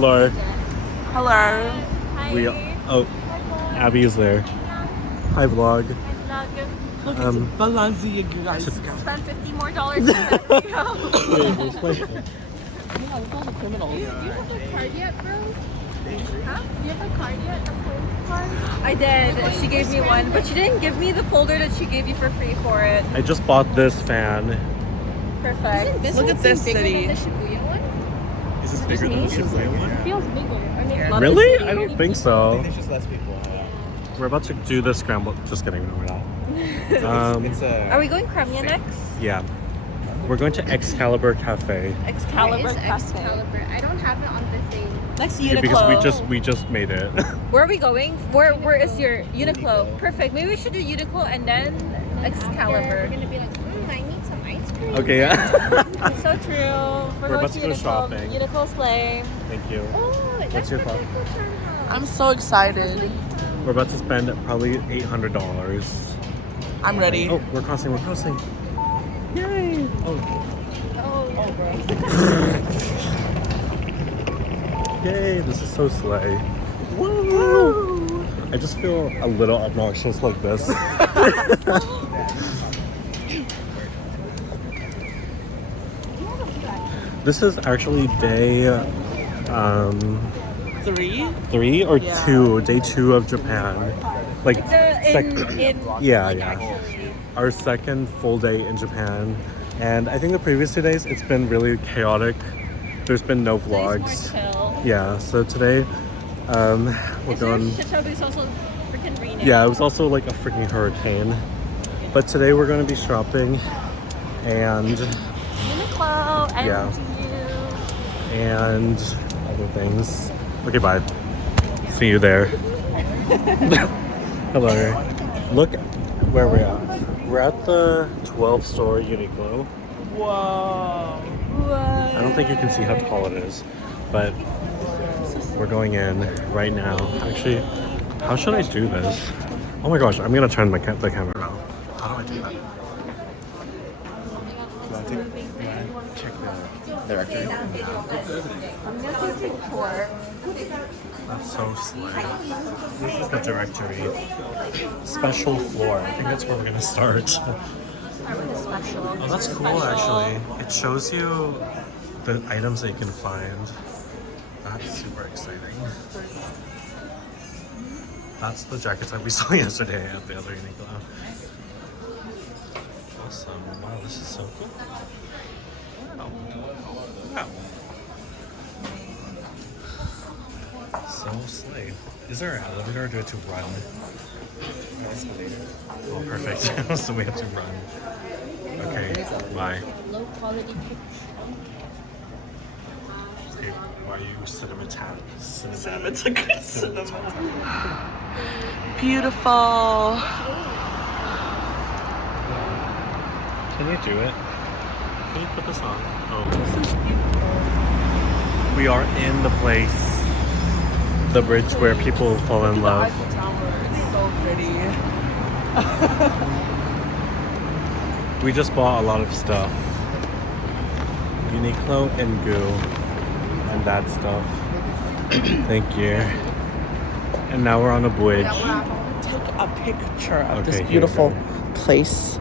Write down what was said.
Hello. Hello. We oh, Abby is there. Hi vlog. Look, it's Balenciaga, guys. Spend $50 more to that video. Yeah, look at all the criminals. You have a card yet, bro? Huh? Do you have a card yet? A points card? I did. She gave me one, but she didn't give me the folder that she gave you for free for it. I just bought this fan. Perfect. Look at this city. Is Is this bigger than the Shibuya one? It feels bigger. Really? I don't think so. There's just less people. We're about to do the scramble. Just kidding, no, we're not. Are we going Kremlin next? Yeah. We're going to Excalibur Cafe. Excalibur Cafe. Excalibur. I don't have it on the thing. Next to Yeah, Uniqlo. because we just made it. Where are we going? Where is your Uniqlo? Perfect. Maybe we should do Uniqlo and then We're Excalibur. gonna be like, I need some ice cream. Okay, yeah. It's so true. We're about to go shopping. Uniqlo slay. Thank you. Oh, What's that's your the thought? Nico Charm house. I'm so excited. We're about to spend probably $800. I'm ready. Oh, we're crossing. Yay! Oh. Yay, this is so slay. Woo! I just feel a little obnoxious like this. This is actually day 3 or Yeah. 2, day 2 of Japan. Like, yeah. Our second full day in Japan. And I think the previous 2 days, it's been really chaotic. There's been no vlogs. Yeah, so today, we're going... It's also freaking raining. Yeah, it was also like a freaking hurricane. But today we're going to be shopping and... Uniqlo and Yeah. you. and other things. Okay, bye. See you there. Hello. Look where we're at. We're at the 12-store Uniqlo. Whoa. I don't think you can see how tall it is, but we're going in right now. Actually, how should I do this? Oh my gosh, I'm gonna turn the camera around. How do I do that? Check the directory. I'm gonna take a tour. That's so slick. This is the directory. Special floor. I think that's where we're gonna start. Start with a special. Oh, that's cool actually. It shows you the items that you can find. That's super exciting. That's the jackets that we saw yesterday at the other Uniqlo. Awesome. Wow, this is so cool. Wow. So slay. Is there an elevator or do I have to run? Oh, perfect. So we have to run. Okay, bye. Low quality Hey, why are you cinnamon-tan? Beautiful. Can you do it? Can you put this on? Oh. We are in the place. The bridge where people fall in love. Eiffel Tower. It's so pretty. We just bought a lot of stuff. Uniqlo and Goo. And that stuff. Thank you. And now we're on a bridge. Take a picture of Okay, this here we beautiful go. place.